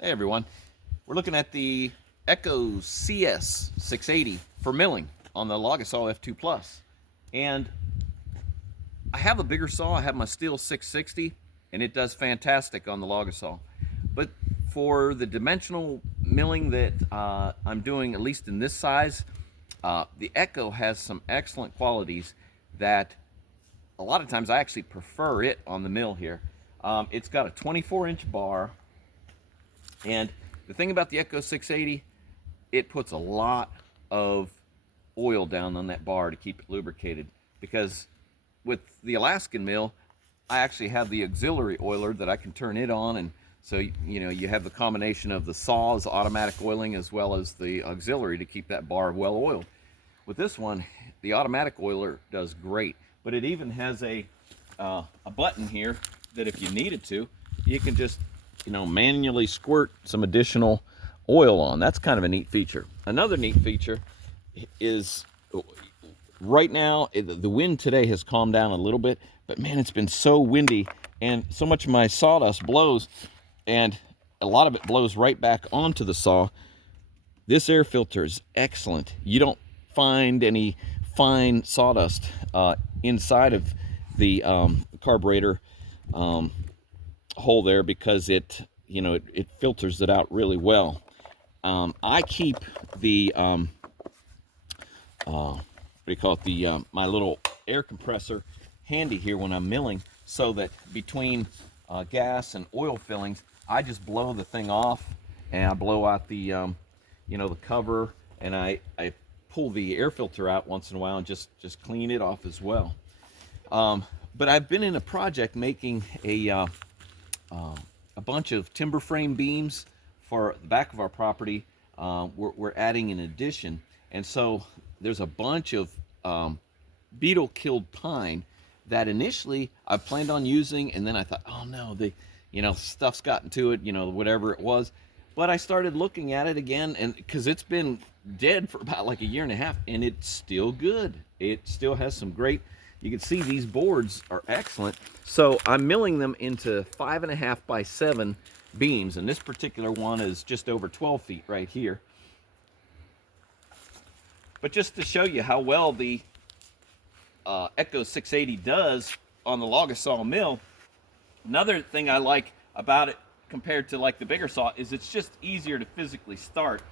Hey everyone, we're looking at the Echo CS-680 for milling on the Logosol F2 Plus. And I have a bigger saw, I have my steel 660, and it does fantastic on the Logosol. But for the dimensional milling that I'm doing, at least in this size, the Echo has some excellent qualities that a lot of times I actually prefer it on the mill here. It's got a 24-inch bar. And the thing about the Echo 680, it puts a lot of oil down on that bar to keep it lubricated. Because with the Alaskan mill, I actually have the auxiliary oiler that I can turn it on, and so you have the combination of the saw's automatic oiling as well as the auxiliary to keep that bar well oiled. With this one, the automatic oiler does great, but it even has a button here that if you needed to, you can just manually squirt some additional oil on. That's kind of a neat feature. Another neat feature is right now, the wind today has calmed down a little bit, but man, it's been so windy and so much of my sawdust blows, and a lot of it blows right back onto the saw. This air filter is excellent. You don't find any fine sawdust inside of the carburetor hole there, because it filters it out really well. I keep the what do you call it, my little air compressor handy here when I'm milling, so that between gas and oil fillings, I just blow the thing off, and I blow out the the cover, and I pull the air filter out once in a while and just clean it off as well. But I've been in a project making a bunch of timber frame beams for the back of our property. We're adding an addition, and so there's a bunch of beetle-killed pine that initially I planned on using, and then I thought, oh no, stuff's gotten to it, whatever it was. But I started looking at it again, and because it's been dead for about like a year and a half, and it's still good. It still has some great. You can see these boards are excellent. So I'm milling them into 5.5 by 7 beams, and this particular one is just over 12 feet right here. But just to show you how well the Echo 680 does on the Logosol mill, another thing I like about it compared to like the bigger saw is it's just easier to physically start.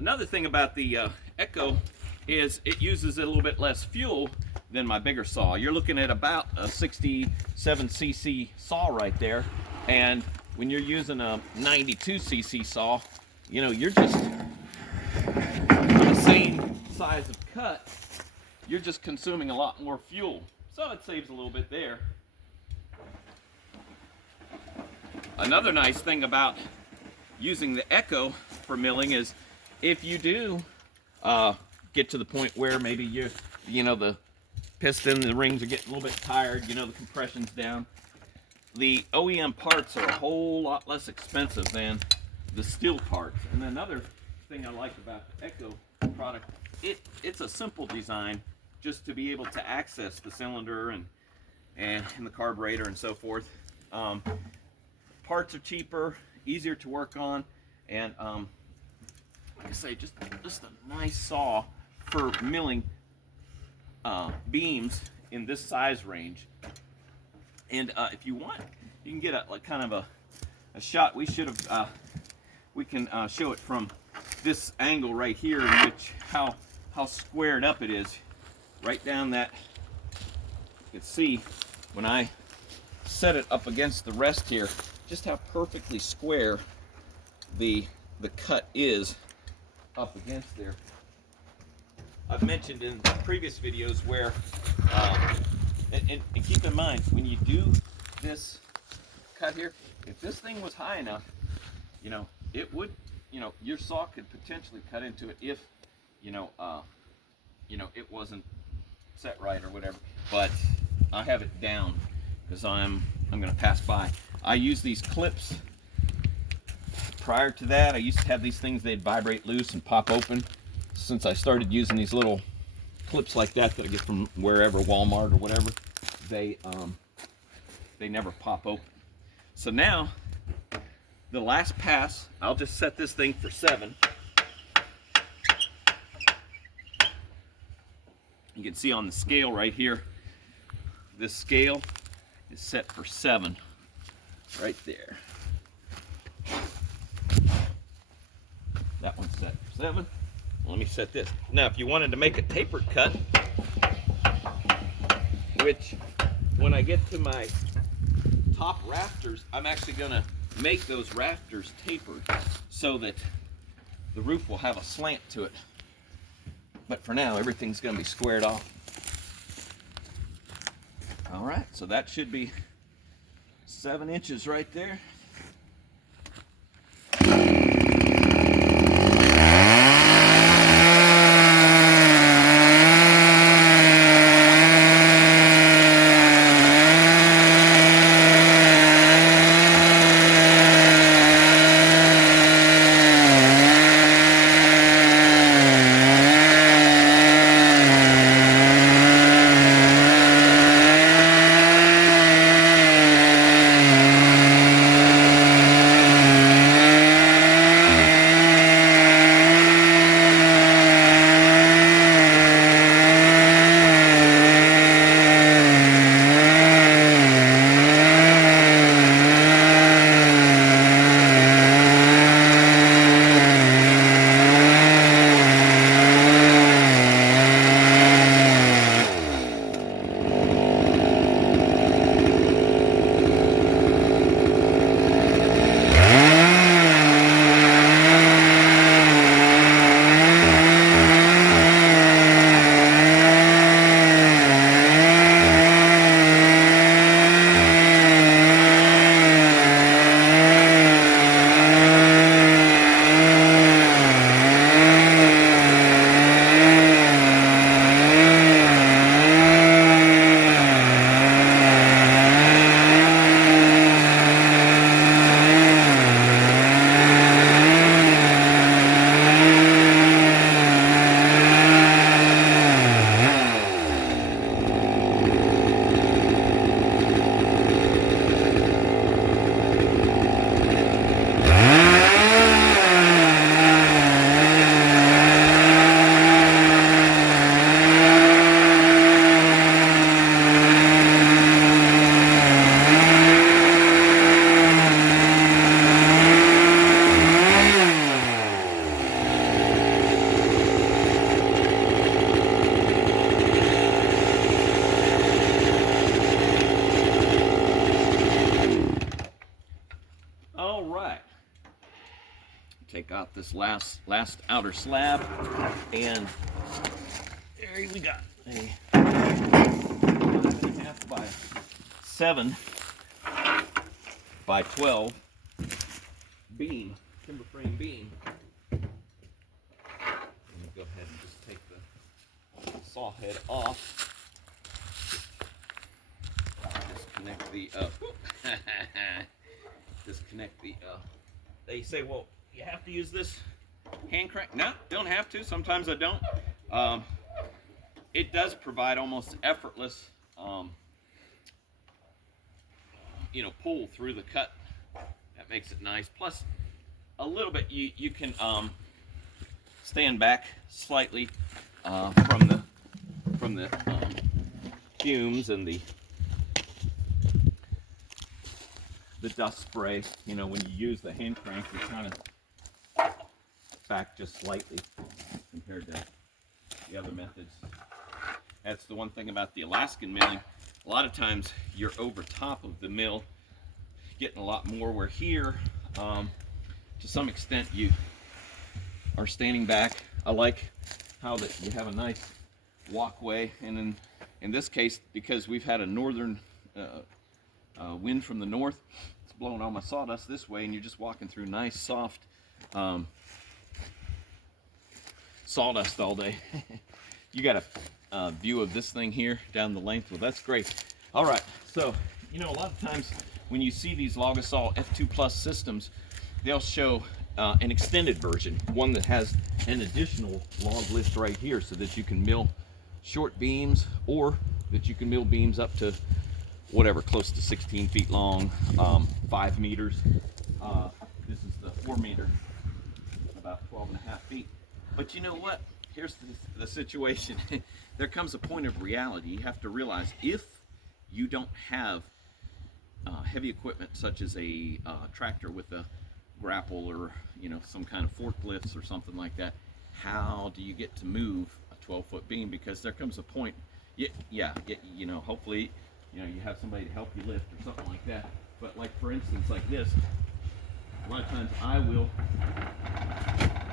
Another thing about the Echo is it uses a little bit less fuel than my bigger saw. You're looking at about a 67cc saw right there, and when you're using a 92cc saw, you know, you're just on the same size of cut, you're just consuming a lot more fuel. So it saves a little bit there. Another nice thing about using the Echo for milling is if you do get to the point where maybe you know, the piston, the rings are getting a little bit tired, you know, the compression's down, the OEM parts are a whole lot less expensive than the steel parts. And another thing I like about the Echo product, it's a simple design just to be able to access the cylinder and the carburetor and so forth. Parts are cheaper, easier to work on, and like I say, just a nice saw for milling beams in this size range. And if you want, you can get a kind of a shot. We should have we can show it from this angle right here, in which how squared up it is. Right down that, you can see when I set it up against the rest here, just how perfectly square the cut is up against there. I've mentioned in previous videos where, and keep in mind, when you do this cut here, if this thing was high enough, you know, it would, you know, your saw could potentially cut into it if, you know, it wasn't set right or whatever. But I have it down because I'm going to pass by. I use these clips. Prior to that, I used to have these things, they'd vibrate loose and pop open. Since I started using these little clips like that I get from wherever, Walmart or whatever, they never pop open. So now, the last pass, I'll just set this thing for 7. You can see on the scale right here, this scale is set for 7, right there. That one's set for 7. Let me set this. Now, if you wanted to make a tapered cut, which when I get to my top rafters, I'm actually going to make those rafters tapered so that the roof will have a slant to it. But for now, everything's going to be squared off. All right, so that should be 7 inches right there. about this last outer slab, and there we got a 5.5 by 7 by 12 beam, timber frame beam. Let me go ahead and just take the saw head off. Disconnect the disconnect the they say, well, you have to use this hand crank. No, don't have to. Sometimes I don't. It does provide almost effortless you know, pull through the cut. That makes it nice. Plus a little bit you can stand back slightly from the fumes and the dust spray. You know, when you use the hand crank, you're kind of back just slightly compared to the other methods. That's the one thing about the Alaskan milling. A lot of times you're over top of the mill, getting a lot more, where here, to some extent, you are standing back. I like how that you have a nice walkway, and in this case, because we've had a northern wind from the north, it's blowing all my sawdust this way, and you're just walking through nice, soft sawdust all day. You got a view of this thing here down the length. Well, that's great. All right, so you know, a lot of times when you see these Logosol F2 Plus systems, they'll show an extended version, one that has an additional log list right here, so that you can mill short beams, or that you can mill beams up to whatever, close to 16 feet long, 5 meters. This is the 4 meter, about 12.5 feet. But you know what? Here's the situation. There comes a point of reality. You have to realize, if you don't have heavy equipment such as a tractor with a grapple, or you know, some kind of forklifts or something like that, how do you get to move a 12-foot beam? Because there comes a point, you know, hopefully, you know, you have somebody to help you lift or something like that. But like, for instance, like this, a lot of times I will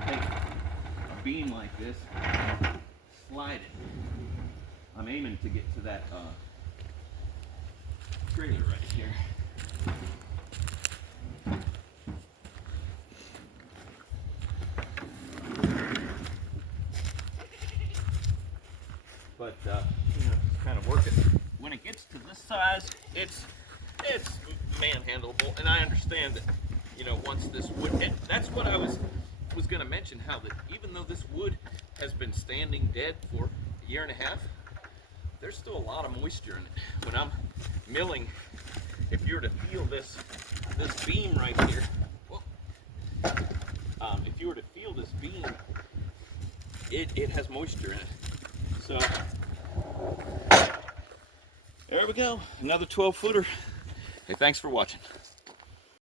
take a beam like this, slide it. I'm aiming to get to that trailer right here. But you know, just kind of work it. When it gets to this size, it's manhandleable, and I understand that, you know, once this wood, and that's what I was going to mention, how that even though this wood has been standing dead for a year and a half, there's still a lot of moisture in it. When I'm milling, if you were to feel this beam right here, if you were to feel this beam, it has moisture in it. So there we go, another 12-footer. Hey, thanks for watching.